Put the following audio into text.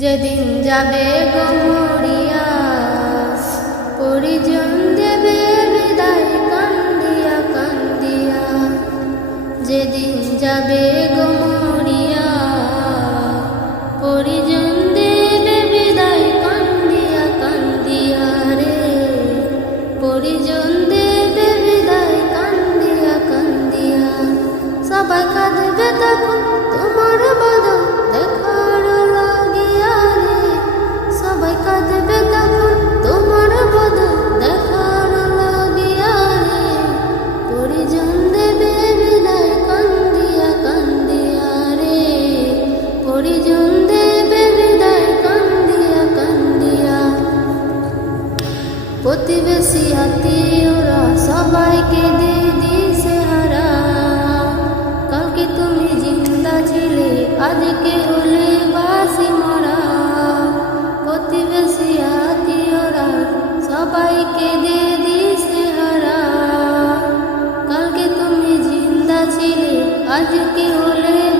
যেদিন যাবে গমরিয়া পরিজন দেবে বিদায় কান্দিয়া কান্দিয়া। যেদিন যাবে গমরিয়া পরিজন দেবে বিদায় কান্দিয়া কান্দিয়া রে। পরিজন দেবে বিদায় কান্দিয়া কান্দিয়া, সবাই কাঁদবে তখন। প্রতিবেশী হাতে ওরা সবাইকে দিয়ে দিয়েছে হারা। কালকে তুমি জিন্দা ছিলে, আজকে হলে বাসি মরা। প্রতিবেশী হাতে ওরা সবাইকে দিয়ে বাজতে হলে